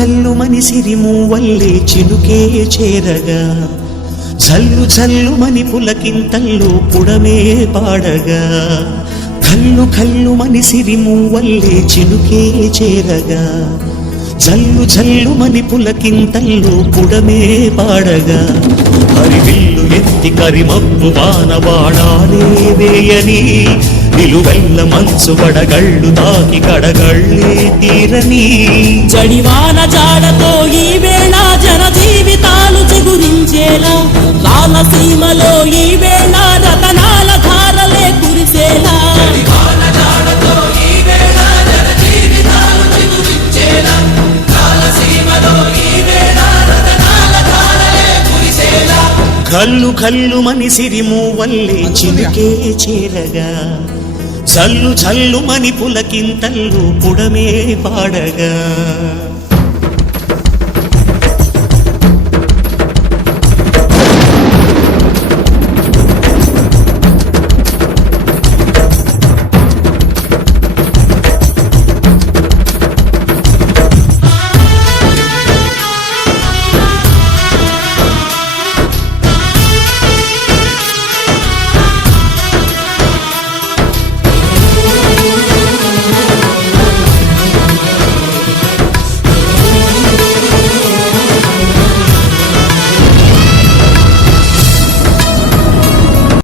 కల్లు మని సిరిమూవల్లే చినుకే చేరగా జల్లు జల్లు మని పులకింతల్లో పుడమే పాడగా కల్లు కల్లు మని సిరిమూవల్లే చినుకే చేరగా జల్లు జల్లు మని పులకింతల్లో పుడమే పాడగా హరివిల్లు ఎత్తి కరిమబ్బు వానవాడాలే వేయని నిలువెల్ల మనసు వడగళ్ళు తాకి కడగళ్ళే తీరని జడివాన జాడతో ఈ వేళ జన జీవితాలు చిగురించేలా రాలసీమలో ఈ వేళ రతనాల ధారలే కురిసేలా కల్లు కల్లు మని సిరిమూవల్లే చినుకే చేరగా జల్లు జల్లు మని పులకింతల్లు పుడమే పాడగా